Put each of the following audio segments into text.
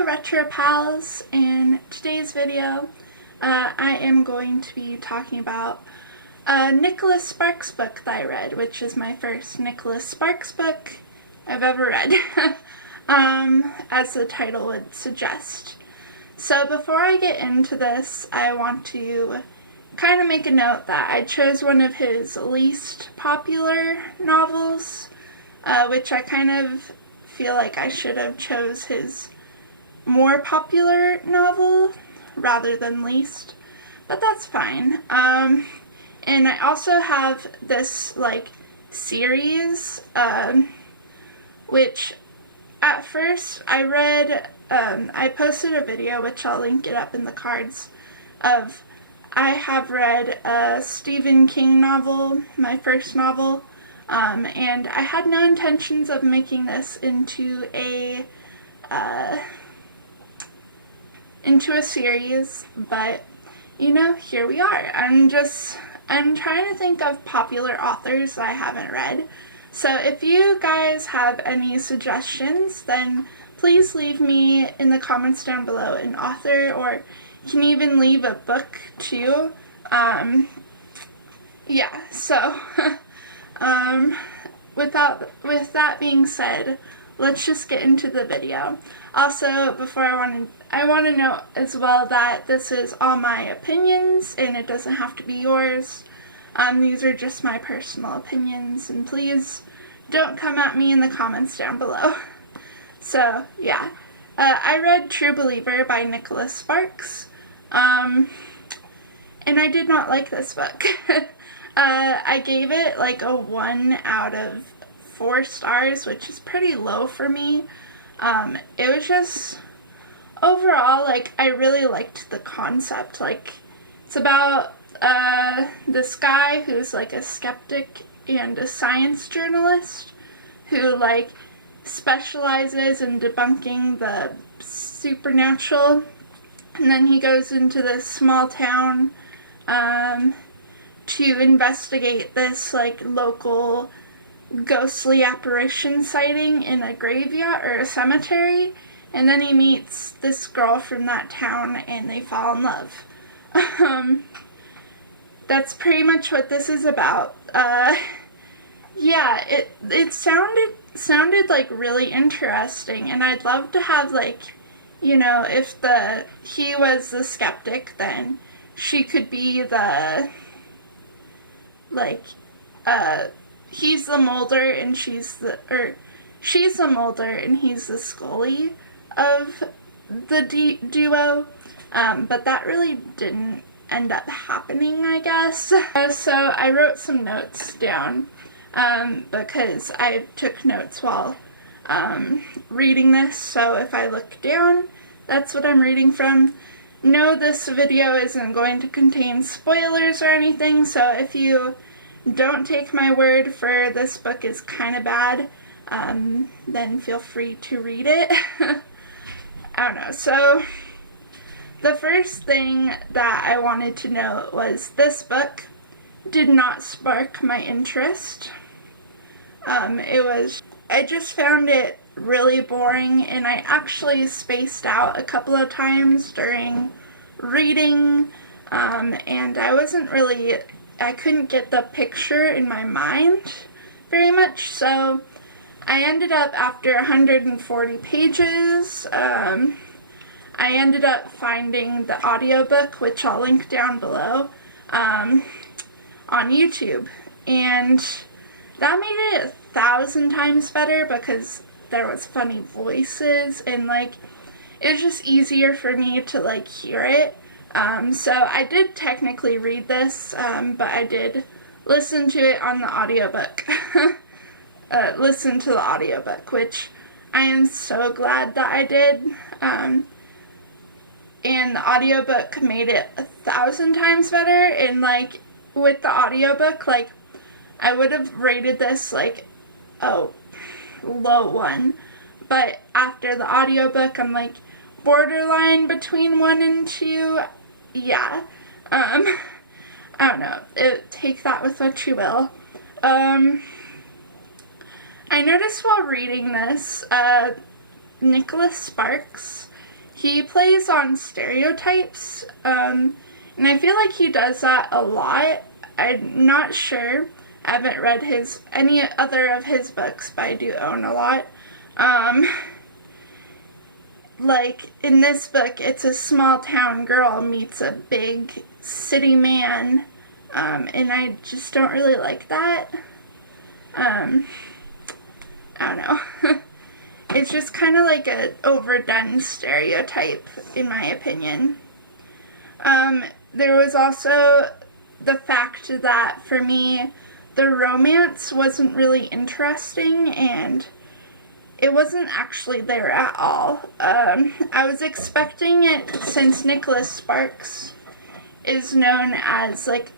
Hello Retro Pals. In today's video I am going to be talking about a Nicholas Sparks book that I read, which is my first Nicholas Sparks book I've ever read, as the title would suggest. So before I get into this, I want to kind of make a note that I chose one of his least popular novels, which I kind of feel like I should have chose his more popular novel rather than least, but that's fine. And I also have this series, which at first I read, I posted a video, which I'll link it up in the cards, of I have read a Stephen King novel, my first novel, and I had no intentions of making this into a series, but you know, here we are. I'm trying to think of popular authors I haven't read. So if you guys have any suggestions, then please leave me in the comments down below an author, or you can even leave a book too. Yeah, so with that being said, let's just get into the video. Also, before I want to note as well that this is all my opinions and it doesn't have to be yours. These are just my personal opinions, and please don't come at me in the comments down below. So yeah, I read True Believer by Nicholas Sparks, and I did not like this book. I gave it like a 1 out of 4 stars, which is pretty low for me. It was just, overall, I really liked the concept. It's about this guy who's a skeptic and a science journalist who specializes in debunking the supernatural, and then he goes into this small town to investigate this local ghostly apparition sighting in a graveyard or a cemetery, and then he meets this girl from that town and they fall in love. That's pretty much what this is about. Yeah, it sounded really interesting, and I'd love to have you know, if he was the skeptic, then she could be the he's the Mulder and she's the Mulder and he's the Scully of the duo, but that really didn't end up happening, I guess. So I wrote some notes down, because I took notes while reading this, so if I look down, that's what I'm reading from. No, this video isn't going to contain spoilers or anything, so if you don't take my word for this book is kind of bad, then feel free to read it. I don't know. So the first thing that I wanted to note was this book did not spark my interest. I just found it really boring, and I actually spaced out a couple of times during reading, and I couldn't get the picture in my mind very much, so I ended up, after 140 pages, I ended up finding the audiobook, which I'll link down below, on YouTube, and that made it 1,000 times better because there was funny voices, and it was just easier for me to hear it. So I did technically read this, but I did listen to it on the audiobook. Listen to the audiobook, which I am so glad that I did. And the audiobook made it 1,000 times better, and with the audiobook, I would have rated this low 1, but after the audiobook I'm borderline between 1 and 2. Yeah, I don't know, take that with what you will. I noticed while reading this, Nicholas Sparks he plays on stereotypes, and I feel like he does that a lot. I'm not sure. I haven't read any other of his books, but I do own a lot. Like, in this book, it's a small town girl meets a big city man, and I just don't really like that. I don't know. It's just kind of like a overdone stereotype, in my opinion. There was also the fact that, for me, the romance wasn't really interesting, and it wasn't actually there at all. I was expecting it, since Nicholas Sparks is known as, like,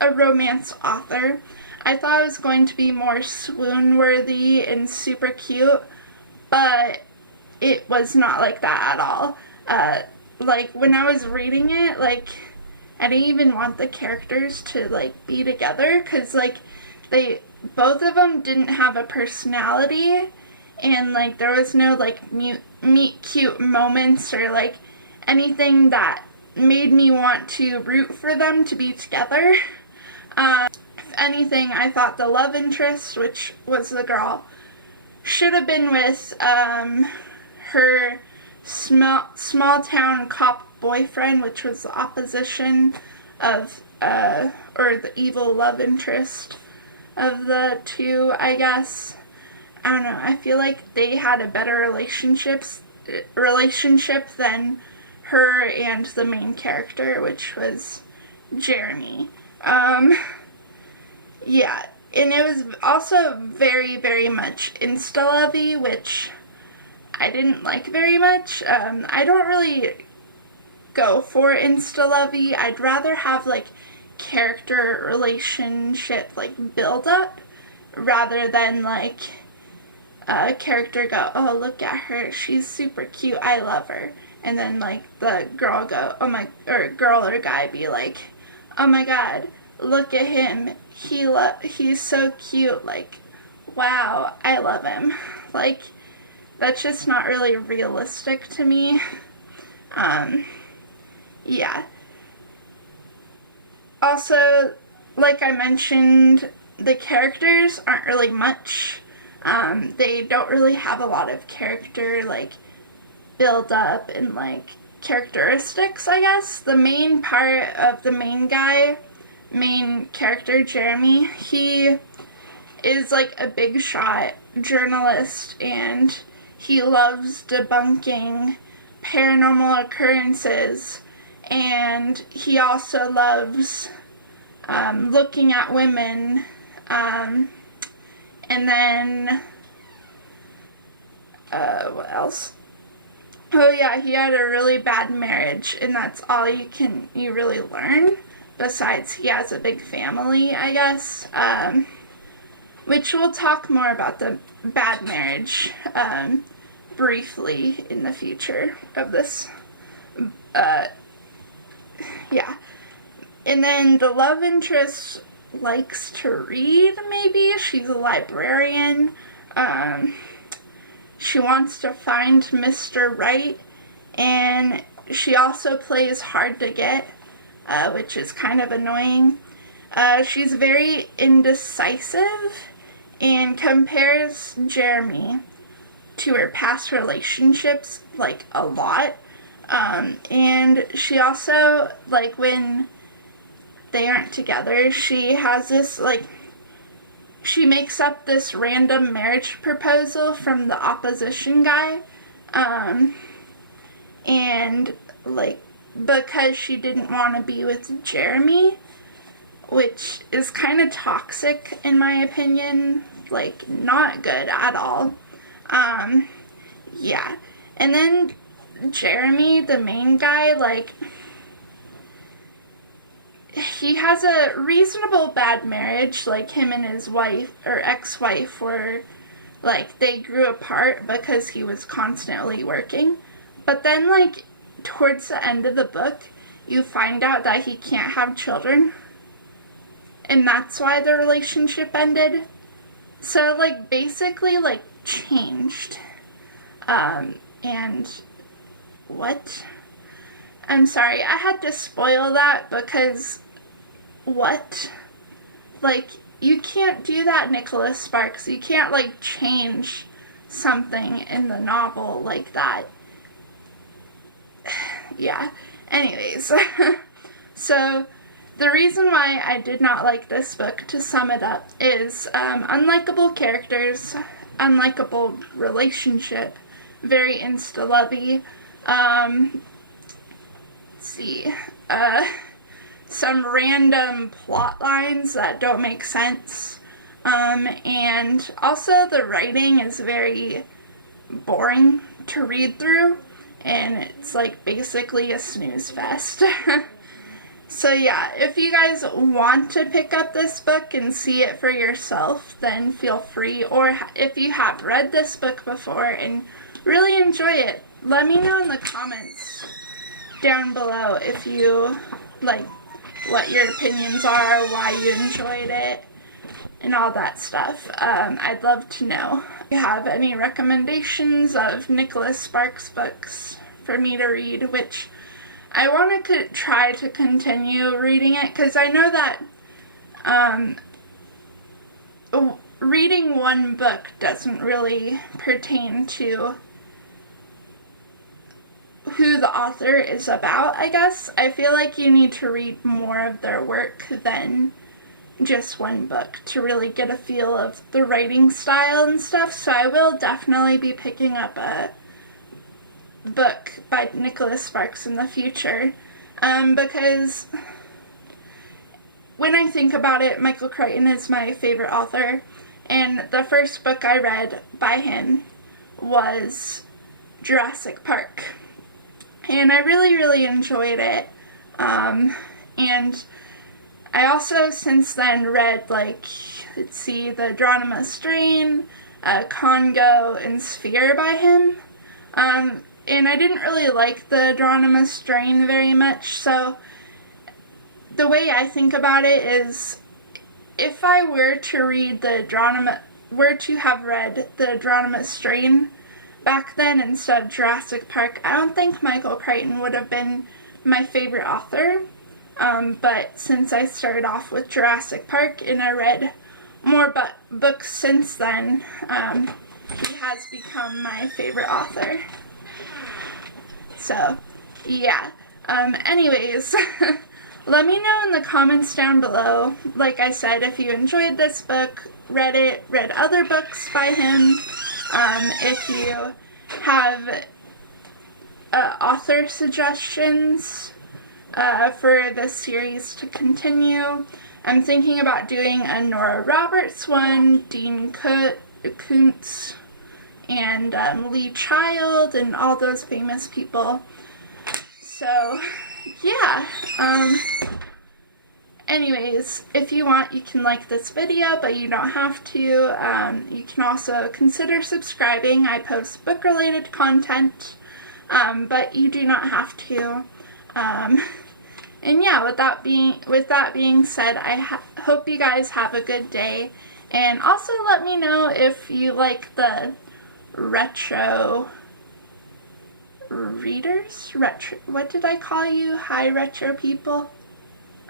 a romance author. I thought it was going to be more swoon-worthy and super cute, but it was not like that at all. Like, when I was reading it, like, I didn't even want the characters to, like, be together, because, like, both of them didn't have a personality, and, like, there was no, like, meet cute moments or, like, anything that made me want to root for them to be together. If anything, I thought the love interest, which was the girl, should have been with her small town cop boyfriend, which was the opposition of, or the evil love interest of the two, I guess. I don't know, I feel like they had a better relationship than her and the main character, which was Jeremy. Yeah, and it was also very, very much insta-lovey, which I didn't like very much. I don't really go for insta-lovey. I'd rather have, like, character relationship, like, build-up, rather than, like, a character go, oh, look at her, she's super cute, I love her. And then, like, the girl go, or girl or guy be like, oh my god, look at him, he's so cute, like, wow, I love him. Like, that's just not really realistic to me. Yeah. Also, like I mentioned, the characters aren't really much. They don't really have a lot of character, like, build up and, like, characteristics, I guess. The main part of the main character, Jeremy, he is, like, a big shot journalist, and he loves debunking paranormal occurrences, and he also loves looking at women, and then what else? Oh yeah, he had a really bad marriage, and that's all you really learn. Besides, he has a big family, I guess. Which we'll talk more about the bad marriage briefly in the future of this. Yeah. And then the love interest likes to read, maybe. She's a librarian. She wants to find Mr. Right, and she also plays hard to get, which is kind of annoying. She's very indecisive and compares Jeremy to her past relationships, like, a lot. And she also, like, when they aren't together, she has this, like, she makes up this random marriage proposal from the opposition guy, and, like, because she didn't want to be with Jeremy, which is kind of toxic in my opinion, like, not good at all. Yeah. And then Jeremy, the main guy, like, he has a reasonable bad marriage, like, him and his wife, or ex-wife, were, like, they grew apart because he was constantly working. But then, like, towards the end of the book, you find out that he can't have children, and that's why the relationship ended. So, like, basically, like, changed. And what? I'm sorry, I had to spoil that because, what? Like, you can't do that, Nicholas Sparks. You can't, like, change something in the novel like that. Yeah. Anyways. So, the reason why I did not like this book, to sum it up, is unlikable characters, unlikable relationship, very insta-lovey. Let's see. Some random plot lines that don't make sense. And also the writing is very boring to read through, and it's like basically a snooze fest. So yeah, if you guys want to pick up this book and see it for yourself, then feel free. Or if you have read this book before and really enjoy it, let me know in the comments down below if you, like, what your opinions are, why you enjoyed it, and all that stuff. I'd love to know. If you have any recommendations of Nicholas Sparks books for me to read, which I want to try to continue reading it, because I know that reading one book doesn't really pertain to who the author is about, I guess. I feel like you need to read more of their work than just one book to really get a feel of the writing style and stuff, so I will definitely be picking up a book by Nicholas Sparks in the future, because when I think about it, Michael Crichton is my favorite author, and the first book I read by him was Jurassic Park, and I really enjoyed it, and I also since then read, like, let's see, the Geronimo Strain, Congo, and Sphere by him, and I didn't really like the Geronimo Strain very much, so the way I think about it is, if I were to read have read the Geronimo Strain back then instead of Jurassic Park, I don't think Michael Crichton would have been my favorite author, but since I started off with Jurassic Park and I read more books since then, he has become my favorite author. So, yeah. Anyways, let me know in the comments down below, like I said, if you enjoyed this book, read it, read other books by him, if you have author suggestions for this series to continue. I'm thinking about doing a Nora Roberts one, Dean Koontz, and Lee Child, and all those famous people. So, yeah. Anyways, if you want, you can like this video, but you don't have to. You can also consider subscribing. I post book-related content, but you do not have to. And yeah, with that being said, I hope you guys have a good day, and also let me know if you like the retro readers? What did I call you? Hi, retro people?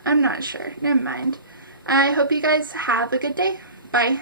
I'm not sure. Never mind. I hope you guys have a good day. Bye.